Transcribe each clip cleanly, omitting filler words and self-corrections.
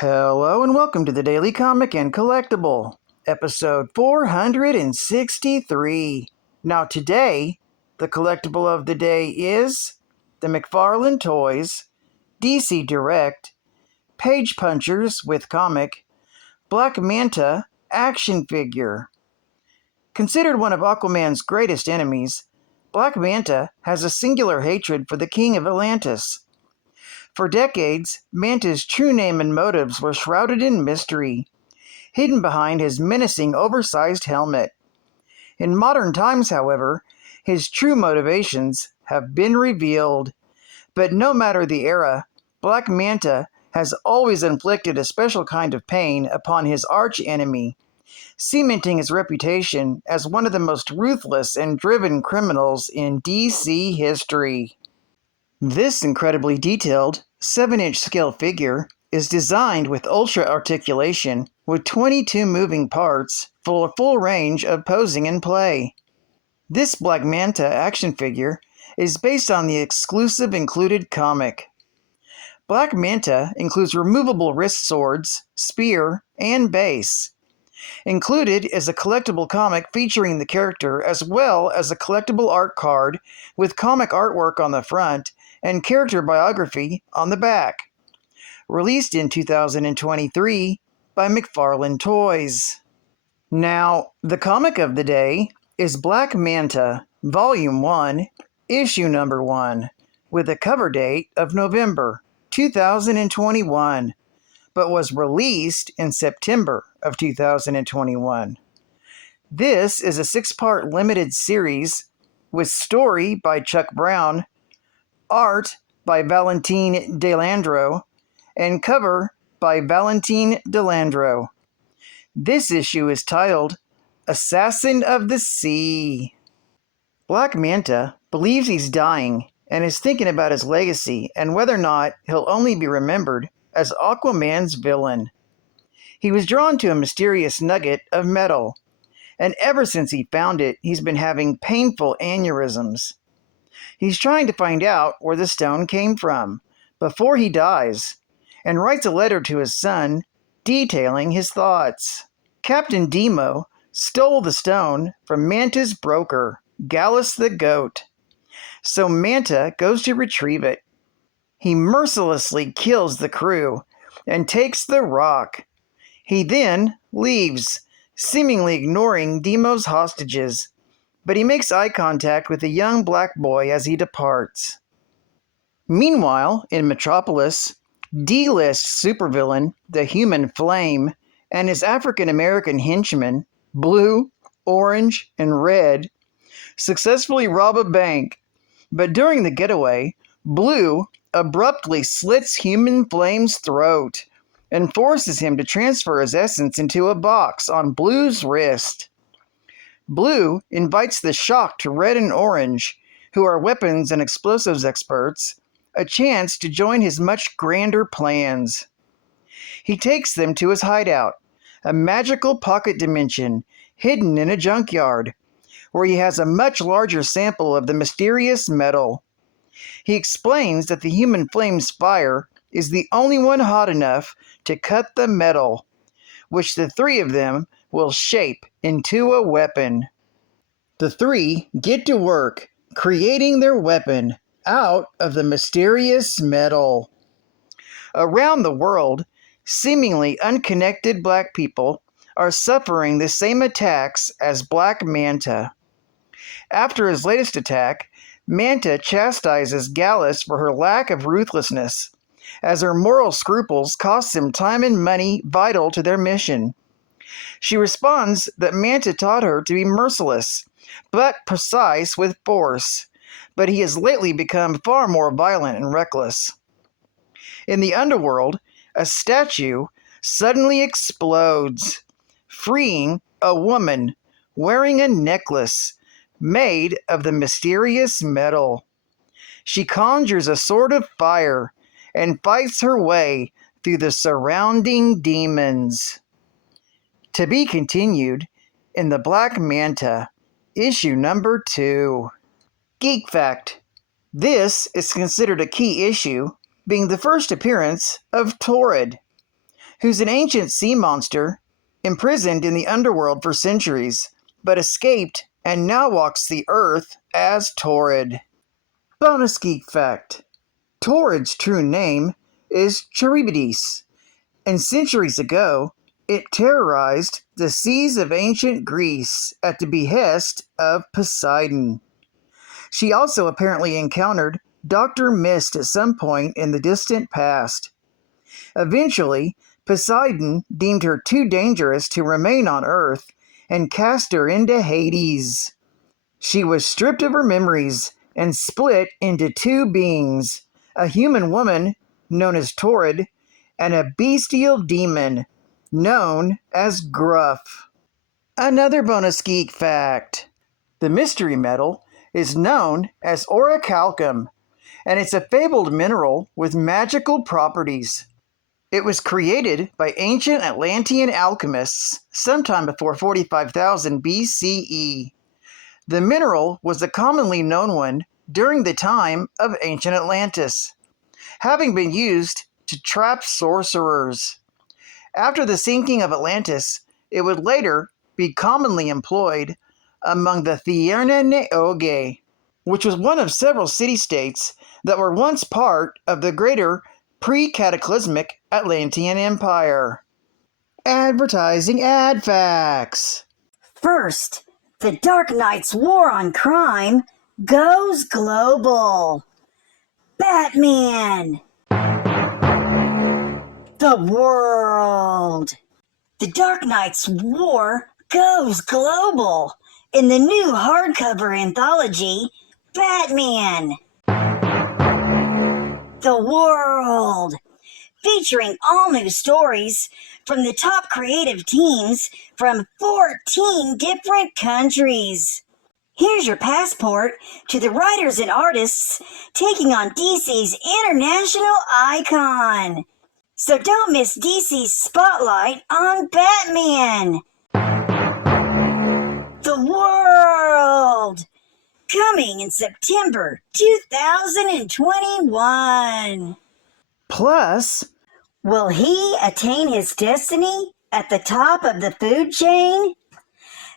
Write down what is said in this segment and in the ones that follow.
Hello and welcome to the Daily Comic and Collectible, episode 463. Now today, the collectible of the day is the Mcfarlane Toys, DC Direct, Page Punchers with comic, Black Manta action figure. Considered one of Aquaman's greatest enemies, Black Manta has a singular hatred for the King of Atlantis. For decades, Manta's true name and motives were shrouded in mystery, hidden behind his menacing oversized helmet. In modern times, however, his true motivations have been revealed. But no matter the era, Black Manta has always inflicted a special kind of pain upon his arch-enemy, cementing his reputation as one of the most ruthless and driven criminals in DC history. This incredibly detailed 7-inch scale figure is designed with ultra articulation with 22 moving parts for a full range of posing and play. This Black Manta action figure is based on the exclusive included comic. Black Manta includes removable wrist swords, spear, and base. Included is a collectible comic featuring the character as well as a collectible art card with comic artwork on the front and character biography on the back. Released in 2023 by Mcfarlane Toys. Now, the comic of the day is Black Manta, Volume 1, Issue Number 1, with a cover date of November 2021, but was released in September of 2021. This is a 6-part limited series with story by Chuck Brown, art by Valentine Delandro, and cover by Valentine Delandro. This issue is titled Assassin of the Sea. Black Manta believes he's dying and is thinking about his legacy and whether or not he'll only be remembered as Aquaman's villain. He was drawn to a mysterious nugget of metal, and ever since he found it, he's been having painful aneurysms. He's trying to find out where the stone came from before he dies, and writes a letter to his son detailing his thoughts. Captain Demo stole the stone from Manta's broker, Gallus the Goat, so Manta goes to retrieve it. He mercilessly kills the crew and takes the rock. He then leaves, seemingly ignoring Demo's hostages, but he makes eye contact with a young black boy as he departs. Meanwhile, in Metropolis, D-list supervillain, the Human Flame, and his African-American henchmen, Blue, Orange, and Red, successfully rob a bank, but during the getaway, Blue abruptly slits Human Flame's throat and forces him to transfer his essence into a box on Blue's wrist. Blue invites the shocked Red and Orange, who are weapons and explosives experts, a chance to join his much grander plans. He takes them to his hideout, a magical pocket dimension hidden in a junkyard, where he has a much larger sample of the mysterious metal. He explains that the Human Flame's fire is the only one hot enough to cut the metal, which the three of them will shape into a weapon. The three get to work creating their weapon out of the mysterious metal. Around the world, seemingly unconnected black people are suffering the same attacks as Black Manta. After his latest attack, Manta chastises Gallus for her lack of ruthlessness, as her moral scruples cost him time and money vital to their mission. She responds that Manta taught her to be merciless, but precise with force, but he has lately become far more violent and reckless. In the underworld, a statue suddenly explodes, freeing a woman wearing a necklace made of the mysterious metal. She conjures a sword of fire and fights her way through the surrounding demons. To be continued in the Black Manta, issue number 2. Geek Fact: this is considered a key issue, being the first appearance of Torrid. who's an ancient sea monster, imprisoned in the underworld for centuries, but escaped and now walks the earth as Torrid. Bonus geek fact. Torrid's true name is Charybdis, and centuries ago, it terrorized the seas of ancient Greece at the behest of Poseidon. She also apparently encountered Dr. Mist at some point in the distant past. Eventually, Poseidon deemed her too dangerous to remain on Earth and cast her into Hades. She was stripped of her memories and split into two beings, a human woman known as Torrid and a bestial demon known as Gruff. Another bonus geek fact. The mystery metal is known as orichalcum, and it's a fabled mineral with magical properties. It was created by ancient Atlantean alchemists sometime before 45,000 BCE. The mineral was a commonly known one during the time of ancient Atlantis, having been used to trap sorcerers. After the sinking of Atlantis, it would later be commonly employed among the THRU, which was one of several city-states that were once part of the greater pre-cataclysmic Atlantean Empire. Advertising ad facts. First, the Dark Knight's war on crime goes global. Batman. The world. The Dark Knight's war goes global in the new hardcover anthology, Batman. The world. Featuring all new stories from the top creative teams from 14 different countries. Here's your passport to the writers and artists taking on DC's international icon. So don't miss DC's spotlight on Batman. The world. Coming in September 2021. Plus, will he attain his destiny at the top of the food chain?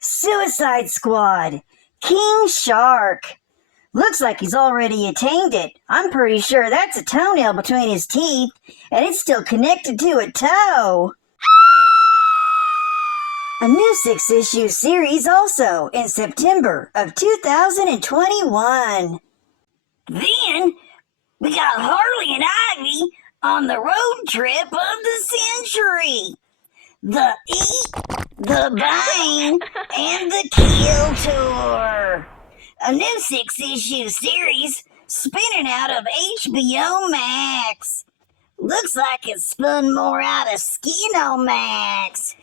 Suicide Squad, King Shark. Looks like he's already attained it. I'm pretty sure that's a toenail between his teeth, and it's still connected to a toe. A new 6-issue series also in September of 2021. Then, we got Harley and Ivy on the road trip of the century. The Eat, the Bang, and the Kill Tour. A new 6-issue series spinning out of HBO Max. Looks like it's spun more out of Skinomax.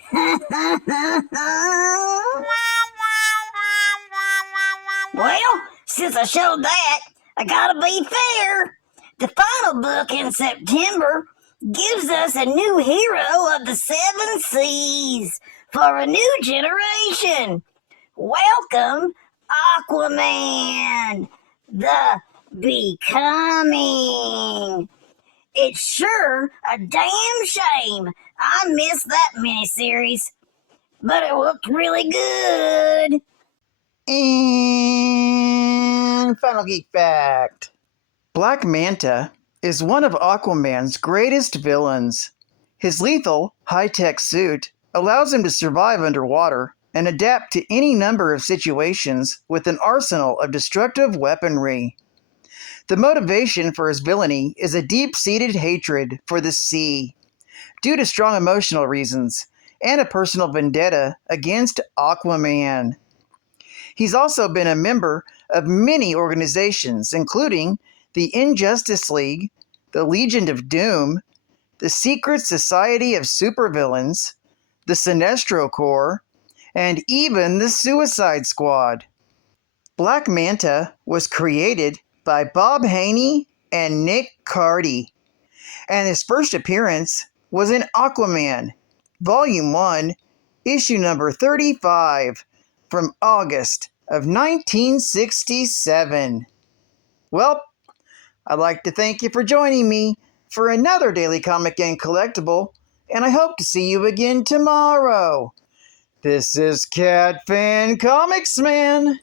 Well, since I showed that, I gotta be fair. The final book in September gives us a new hero of the 7 seas for a new generation. Welcome, Aquaman, the Becoming. It's sure a damn shame I missed that miniseries, but it looked really good. and final geek fact. Black Manta is one of Aquaman's greatest villains. His lethal, high-tech suit allows him to survive underwater and adapt to any number of situations with an arsenal of destructive weaponry. The motivation for his villainy is a deep-seated hatred for the sea, due to strong emotional reasons, and a personal vendetta against Aquaman. He's also been a member of many organizations, including the Injustice League, the Legion of Doom, the Secret Society of Supervillains, the Sinestro Corps, and even the Suicide Squad. Black Manta was created by Bob Haney and Nick Cardy, and his first appearance was in Aquaman, Volume 1, issue number 35, from August of 1967. Well, I'd like to thank you for joining me for another Daily Comic and Collectible, and I hope to see you again tomorrow. This is Cat Fan Comics Man,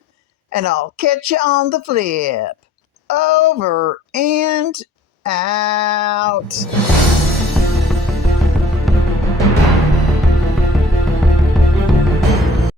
and I'll catch you on the flip. Over and out.